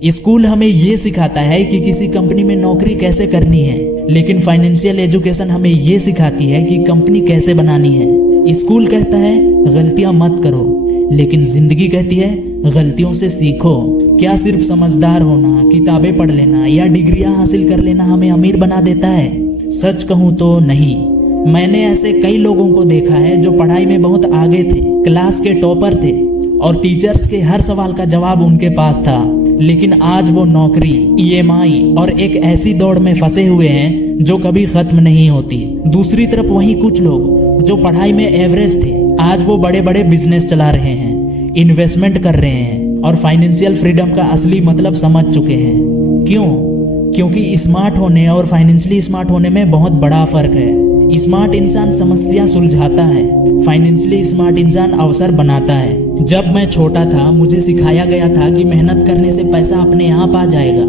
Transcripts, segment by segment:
School हमें ये सिखाता है कि किसी कंपनी में नौकरी कैसे करनी है, लेकिन फाइनेंशियल एजुकेशन हमें ये सिखाती है कि कंपनी कैसे बनानी है। स्कूल कहता है गलतियां मत करो, लेकिन जिंदगी कहती है गलतियों से सीखो। क्या सिर्फ समझदार होना, किताबें पढ़ लेना या डिग्रियां हासिल कर लेना हमें अमीर बना देता है? सच कहूं तो नहीं। मैंने ऐसे कई लोगों को देखा है जो पढ़ाई में बहुत आगे थे, क्लास के टॉपर थे और टीचर्स के हर सवाल का जवाब उनके पास था, लेकिन आज वो नौकरी, ईएमआई और एक ऐसी दौड़ में फंसे हुए हैं जो कभी खत्म नहीं होती। दूसरी तरफ वहीं कुछ लोग जो पढ़ाई में एवरेज थे, आज वो बड़े बड़े बिजनेस चला रहे हैं, इन्वेस्टमेंट कर रहे हैं और फाइनेंशियल फ्रीडम का असली मतलब समझ चुके हैं। क्यों? क्योंकि स्मार्ट होने और फाइनेंशियली स्मार्ट होने में बहुत बड़ा फर्क है। स्मार्ट इंसान समस्या सुलझाता है, फाइनेंशियली स्मार्ट इंसान अवसर बनाता है। जब मैं छोटा था मुझे सिखाया गया था कि मेहनत करने से पैसा अपने आप आ जाएगा,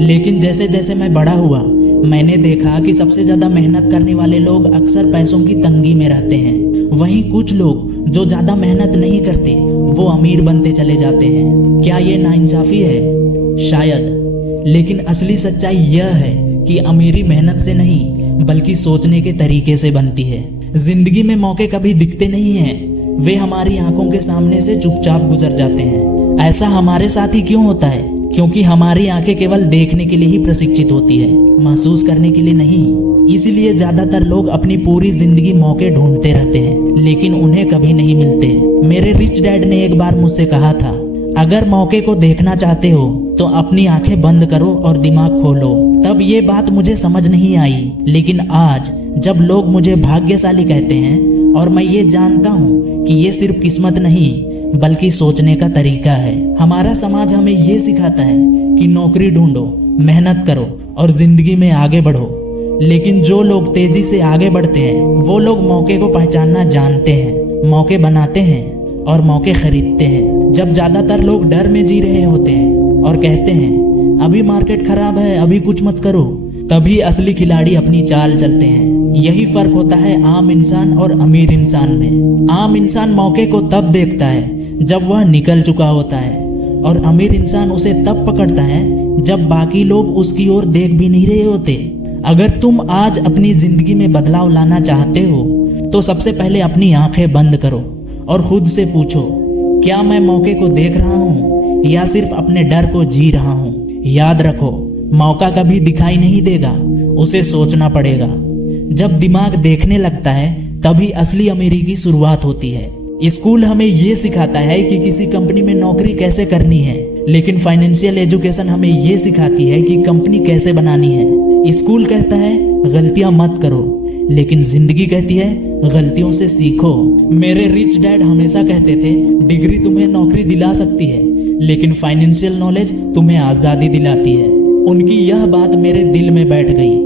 लेकिन जैसे जैसे मैं बड़ा हुआ मैंने देखा कि सबसे ज्यादा मेहनत करने वाले लोग अक्सर पैसों की तंगी में रहते हैं। वहीं कुछ लोग जो ज्यादा मेहनत नहीं करते वो अमीर बनते चले जाते हैं। क्या ये नाइंसाफी है? शायद, लेकिन असली सच्चाई यह है कि अमीरी मेहनत से नहीं बल्कि सोचने के तरीके से बनती है। जिंदगी में मौके कभी दिखते नहीं हैं, वे हमारी आंखों के सामने से चुपचाप गुजर जाते हैं। ऐसा हमारे साथ ही क्यों होता है? क्योंकि हमारी आंखें केवल देखने के लिए ही प्रशिक्षित होती है, महसूस करने के लिए नहीं। इसीलिए ज्यादातर लोग अपनी पूरी जिंदगी मौके ढूंढते रहते हैं, लेकिन उन्हें कभी नहीं मिलते। मेरे रिच डैड ने एक बार मुझसे कहा था, अगर मौके को देखना चाहते हो तो अपनी आंखें बंद करो और दिमाग खोलो। तब ये बात मुझे समझ नहीं आई, लेकिन आज जब लोग मुझे भाग्यशाली कहते हैं और मैं ये जानता हूँ कि ये सिर्फ किस्मत नहीं बल्कि सोचने का तरीका है। हमारा समाज हमें ये सिखाता है कि नौकरी ढूंढो, मेहनत करो और जिंदगी में आगे बढ़ो, लेकिन जो लोग तेजी से आगे बढ़ते हैं वो लोग मौके को पहचानना जानते हैं, मौके बनाते हैं और मौके खरीदते हैं। जब ज्यादातर लोग डर में जी रहे होते हैं और कहते हैं अभी मार्केट खराब है, अभी कुछ मत करो, तभी असली खिलाड़ी अपनी चाल चलते हैं। यही फर्क होता है आम इंसान और अमीर इंसान में। आम इंसान मौके को तब देखता है जब वह निकल चुका होता है और अमीर इंसान उसे तब पकड़ता है जब बाकी लोग उसकी ओर देख भी नहीं रहे होते। अगर तुम आज अपनी जिंदगी में बदलाव लाना चाहते हो तो सबसे पहले अपनी आंखें बंद करो और खुद से पूछो, क्या मैं मौके को देख रहा हूँ या सिर्फ अपने डर को जी रहा हूँ? याद रखो, मौका कभी दिखाई नहीं देगा, उसे सोचना पड़ेगा। जब दिमाग देखने लगता है तभी असली अमीरी की शुरुआत होती है। स्कूल हमें ये सिखाता है कि किसी कंपनी में नौकरी कैसे करनी है, लेकिन फाइनेंशियल एजुकेशन हमें ये सिखाती है कि कंपनी कैसे बनानी है। स्कूल कहता है गलतियां मत करो, लेकिन जिंदगी कहती है गलतियों से सीखो। मेरे रिच डैड हमेशा कहते थे डिग्री तुम्हें नौकरी दिला सकती है, लेकिन फाइनेंशियल नॉलेज तुम्हें आज़ादी दिलाती है। उनकी यह बात मेरे दिल में बैठ गई।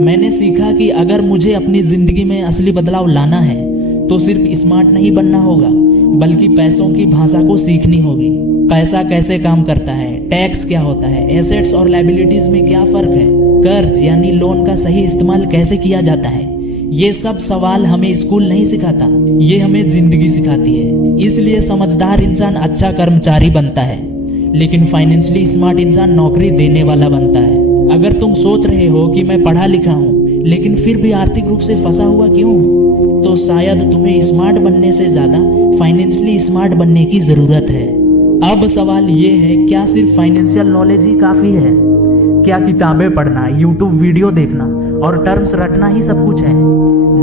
मैंने सीखा कि अगर मुझे अपनी जिंदगी में असली बदलाव लाना है तो सिर्फ स्मार्ट नहीं बनना होगा बल्कि पैसों की भाषा को सीखनी होगी। पैसा कैसे काम करता है, टैक्स क्या होता है, एसेट्स और लायबिलिटीज में क्या फर्क है, कर्ज यानी लोन का सही इस्तेमाल कैसे किया जाता है, ये सब सवाल हमें स्कूल नहीं सिखाता, ये हमें जिंदगी सिखाती है। इसलिए समझदार इंसान अच्छा कर्मचारी बनता है, लेकिन फाइनेंशियली स्मार्ट इंसान नौकरी देने वाला बनता है। अगर तुम सोच रहे हो कि मैं पढ़ा लिखा हूँ लेकिन फिर भी आर्थिक रूप से फंसा हुआ क्यों, तो शायद तुम्हें स्मार्ट बनने से ज्यादा फाइनेंशियली स्मार्ट बनने की जरूरत है। अब सवाल ये है, क्या सिर्फ फाइनेंशियल नॉलेज ही काफी है? क्या किताबें पढ़ना, यूट्यूब वीडियो देखना और टर्म्स रटना ही सब कुछ है?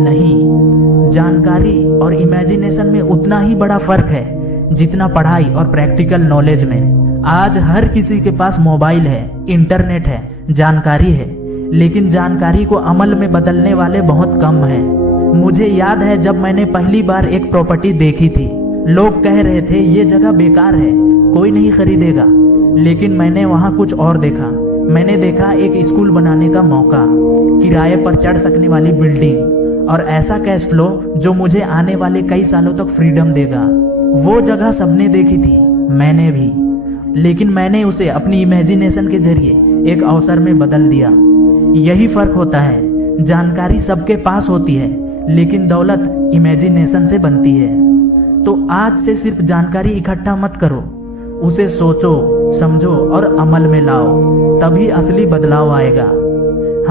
नहीं, जानकारी और इमेजिनेशन में उतना ही बड़ा फर्क है जितना पढ़ाई और प्रैक्टिकल नॉलेज में। आज हर किसी के पास मोबाइल है, इंटरनेट है, जानकारी है, लेकिन जानकारी को अमल में बदलने वाले बहुत कम हैं। मुझे याद है जब मैंने पहली बार एक प्रॉपर्टी देखी थी, लोग कह रहे थे ये जगह बेकार है, कोई नहीं खरीदेगा, लेकिन मैंने वहाँ कुछ और देखा। मैंने देखा एक स्कूल बनाने का मौका, किराए पर चढ़ सकने वाली बिल्डिंग और ऐसा कैश फ्लो जो मुझे आने वाले कई सालों तक फ्रीडम देगा। वो जगह सबने देखी थी, मैंने भी, लेकिन मैंने उसे अपनी इमेजिनेशन के जरिए एक अवसर में बदल दिया। यही फर्क होता है, जानकारी सबके पास होती है लेकिन दौलत इमेजिनेशन से बनती है। तो आज से सिर्फ जानकारी इकट्ठा मत करो, उसे सोचो, समझो और अमल में लाओ, तभी असली बदलाव आएगा।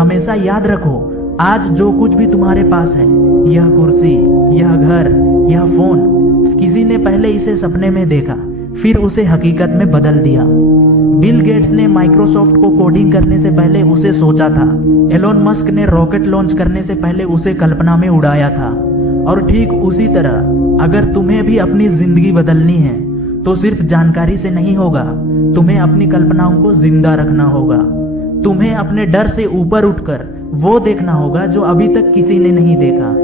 हमेशा याद रखो, आज जो कुछ भी तुम्हारे पास है, यह कुर्सी, यह घर, यह फोन, किसी ने पहले इसे सपने में देखा, फिर उसे हकीकत में बदल दिया। बिल गेट्स ने माइक्रोसॉफ्ट को कोडिंग करने से पहले उसे सोचा था। एलोन मस्क ने रॉकेट लॉन्च करने से पहले उसे कल्पना में उड़ाया था। और ठीक उसी तरह अगर तुम्हें भी अपनी जिंदगी बदलनी है तो सिर्फ जानकारी से नहीं होगा, तुम्हें अपनी कल्पनाओं को जिंदा रखना होगा। तुम्हें अपने डर से ऊपर उठकर वो देखना होगा जो अभी तक किसी ने नहीं देखा,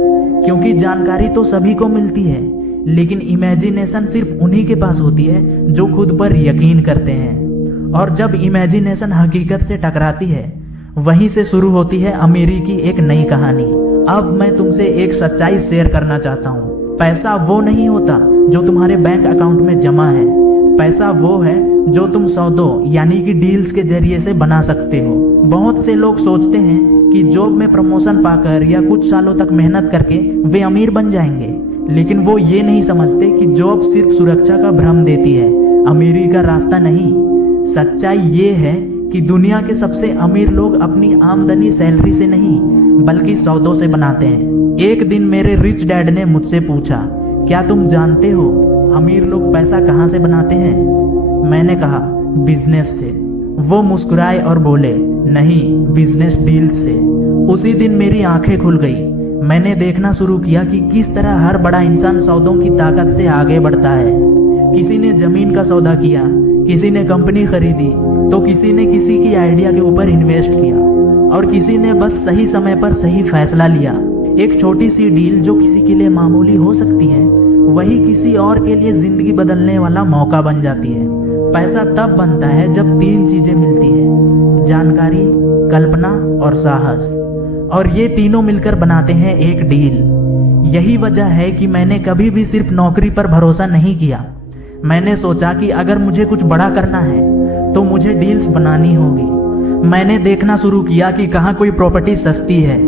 क्योंकि जानकारी तो सभी को मिलती है, लेकिन इमेजिनेशन सिर्फ उन्हीं के पास होती है जो खुद पर यकीन करते हैं। और जब इमेजिनेशन हकीकत से टकराती है, वहीं से शुरू होती है अमीरी की एक नई कहानी। अब मैं तुमसे एक सच्चाई शेयर करना चाहता हूँ। पैसा वो नहीं होता जो तुम्हारे बैंक अकाउंट में जमा है, पैसा वो है जो तुम सौदों यानी कि डील्स के जरिए से बना सकते हो। बहुत से लोग सोचते हैं कि जॉब में प्रमोशन पाकर या कुछ सालों तक मेहनत करके वे अमीर बन जाएंगे, लेकिन वो ये नहीं समझते कि जॉब सिर्फ सुरक्षा का भ्रम देती है, अमीरी का रास्ता नहीं। सच्चाई ये है कि दुनिया के सबसे अमीर लोग अपनी आमदनी सैलरी से नहीं बल्कि सौदों से बनाते हैं। एक दिन मेरे रिच डैड ने मुझसे पूछा, क्या तुम जानते हो अमीर लोग पैसा कहाँ से बनाते हैं? मैंने कहा, बिजनेस से। वो मुस्कुराए और बोले, नहीं, बिजनेस डील्स से। उसी दिन मेरी आंखें खुल गई। मैंने देखना शुरू किया कि किस तरह हर बड़ा इंसान सौदों की ताकत से आगे बढ़ता है। किसी ने जमीन का सौदा किया, किसी ने कंपनी खरीदी, तो किसी ने किसी की आइडिया के ऊपर इन्वेस्ट किया, और किसी ने बस सही समय पर सही फैसला लिया। एक छोटी सी डील जो किसी के लिए मामूली हो सकती है, वही किसी और के लिए जिंदगी बदलने वाला मौका बन जाती है। पैसा तब बनता है जब 3 चीजें मिलती है, जानकारी, कल्पना और साहस, और ये तीनों मिलकर बनाते हैं एक डील। यही वजह है कि मैंने कभी भी सिर्फ नौकरी पर भरोसा नहीं किया। मैंने सोचा कि अगर मुझे कुछ बड़ा करना है तो मुझे डील्स बनानी होगी। मैंने देखना शुरू किया कि कहाँ कोई प्रॉपर्टी सस्ती है,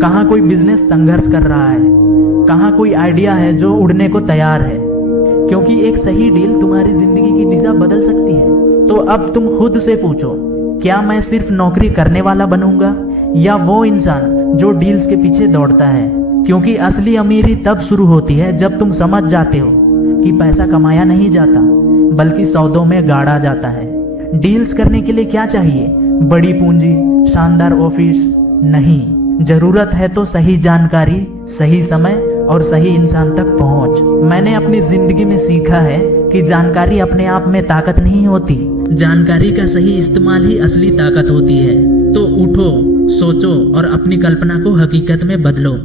कहाँ कोई बिजनेस संघर्ष कर रहा है, कहाँ कोई आइडिया है जो उड़ने को तैयार है, क्योंकि एक सही डील तुम्हारी जिंदगी की दिशा बदल सकती है। तो अब तुम खुद से पूछो, क्या मैं सिर्फ नौकरी करने वाला बनूंगा या वो इंसान जो डील्स के पीछे दौड़ता है? क्योंकि असली अमीरी तब शुरू होती है जब तुम समझ जाते हो कि पैसा कमाया नहीं जाता बल्कि सौदों में गाड़ा जाता है। डील्स करने के लिए क्या चाहिए? बड़ी पूंजी, शानदार ऑफिस नहीं, जरूरत है तो सही जानकारी, सही समय और सही इंसान तक पहुंच। मैंने अपनी जिंदगी में सीखा है कि जानकारी अपने आप में ताकत नहीं होती, जानकारी का सही इस्तेमाल ही असली ताकत होती है। तो उठो, सोचो और अपनी कल्पना को हकीकत में बदलो,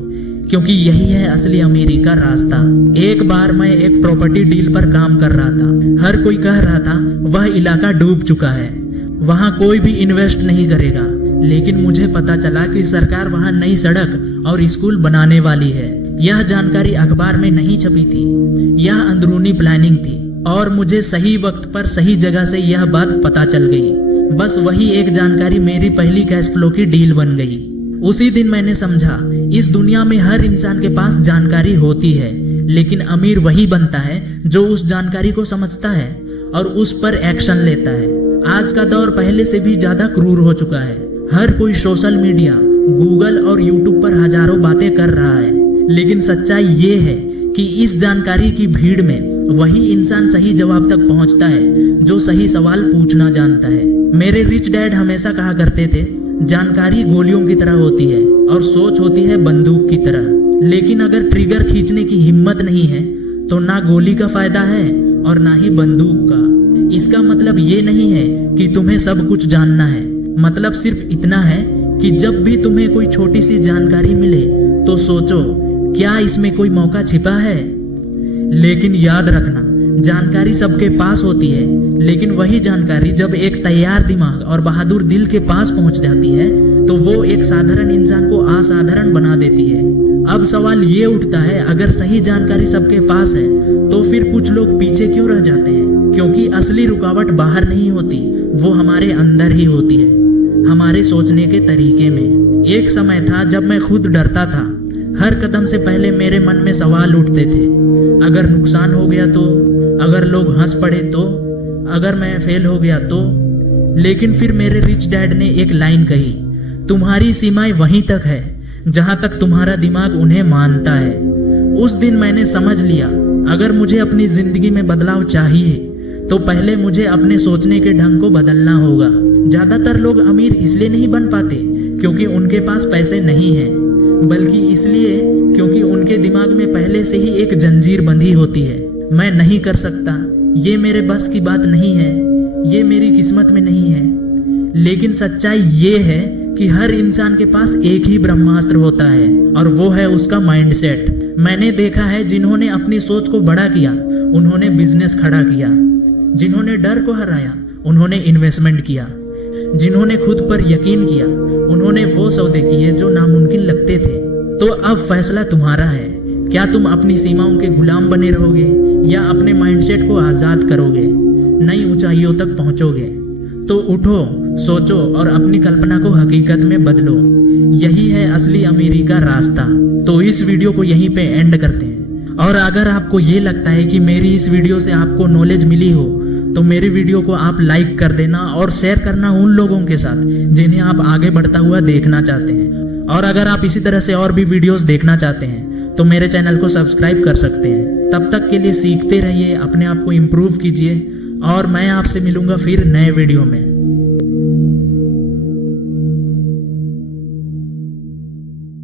क्योंकि यही है असली अमीरी का रास्ता। एक बार मैं एक प्रॉपर्टी डील पर काम कर रहा था। हर कोई कह रहा था वह इलाका डूब चुका है, वहां कोई भी इन्वेस्ट नहीं करेगा, लेकिन मुझे पता चला कि सरकार वहां नई सड़क और स्कूल बनाने वाली है। यह जानकारी अखबार में नहीं छपी थी, यह अंदरूनी प्लानिंग थी, और मुझे सही वक्त पर सही जगह से यह बात पता चल गई। बस वही एक जानकारी मेरी पहली कैश फ्लो की डील बन गई। उसी दिन मैंने समझा, इस दुनिया में हर इंसान के पास जानकारी होती है, लेकिन अमीर वही बनता है जो उस जानकारी को समझता है और उस पर एक्शन लेता है। आज का दौर पहले से भी ज्यादा क्रूर हो चुका है। हर कोई सोशल मीडिया, गूगल और यूट्यूब पर हजारों बातें कर रहा है, लेकिन सच्चाई ये है कि इस जानकारी की भीड़ में वही इंसान सही जवाब तक पहुंचता है जो सही सवाल पूछना जानता है। मेरे रिच डैड हमेशा कहा करते थे, जानकारी गोलियों की तरह होती है और सोच होती है बंदूक की तरह। लेकिन अगर ट्रिगर खींचने की हिम्मत नहीं है तो ना गोली का फायदा है और ना ही बंदूक का। इसका मतलब ये नहीं है कि तुम्हें सब कुछ जानना है, मतलब सिर्फ इतना है कि जब भी तुम्हें कोई छोटी सी जानकारी मिले तो सोचो, क्या इसमें कोई मौका छिपा है? लेकिन याद रखना, जानकारी सबके पास होती है, लेकिन वही जानकारी जब एक तैयार दिमाग और बहादुर दिल के पास पहुंच जाती है तो वो एक साधारण इंसान को असाधारण बना देती है। अब सवाल ये उठता है, अगर सही जानकारी सबके पास है तो फिर कुछ लोग पीछे क्यों रह जाते हैं? क्योंकि असली रुकावट बाहर नहीं होती, वो हमारे अंदर ही होती है, हमारे सोचने के तरीके में। एक समय था जब मैं खुद डरता था। हर कदम से पहले मेरे मन में सवाल उठते थे, अगर नुकसान हो गया तो, अगर लोग हंस पड़े तो, अगर मैं फेल हो गया तो। लेकिन फिर मेरे रिच डैड ने एक लाइन कही, तुम्हारी सीमाएं वहीं तक है जहां तक तुम्हारा दिमाग उन्हें मानता है। उस दिन मैंने समझ लिया, अगर मुझे अपनी जिंदगी में बदलाव चाहिए तो पहले मुझे अपने सोचने के ढंग को बदलना होगा। ज्यादातर लोग अमीर इसलिए नहीं बन पाते क्योंकि उनके पास पैसे नहीं है, बल्कि इसलिए क्योंकि उनके दिमाग में पहले से ही एक जंजीर बंधी होती है। मैं नहीं कर सकता, ये मेरे बस की बात नहीं है, ये मेरी किस्मत में नहीं है। लेकिन सच्चाई ये है कि हर इंसान के पास एक ही ब्रह्मास्त्र होता है और वो है उसका माइंडसेट। मैंने देखा है जिन्होंने अपनी सोच को बड़ा किया उन्होंने बिजनेस खड़ा किया, जिन्होंने डर को हराया उन्होंने इन्वेस्टमेंट किया, जिन्होंने खुद पर यकीन किया उन्होंने वो सौदे किए जो नामुमकिन लगते थे। तो अब फैसला तुम्हारा है, क्या तुम अपनी सीमाओं के गुलाम बने रहोगे या अपने माइंडसेट को आज़ाद करोगे, नई ऊंचाइयों तक पहुंचोगे। तो उठो, सोचो और अपनी कल्पना को हकीकत में बदलो। यही है असली अमीरी का रास्ता। तो इस वीडियो को यहीं पे एंड करते हैं। और अगर आपको ये लगता है कि मेरी इस वीडियो से आपको नॉलेज मिली हो तो मेरी वीडियो को आप लाइक कर देना और शेयर करना उन लोगों के साथ जिन्हें आप आगे बढ़ता हुआ देखना चाहते हैं। और अगर आप इसी तरह से और भी वीडियोस देखना चाहते हैं तो मेरे चैनल को सब्सक्राइब कर सकते हैं। तब तक के लिए सीखते रहिए, अपने आप को इम्प्रूव कीजिए और मैं आपसे मिलूंगा फिर नए वीडियो में।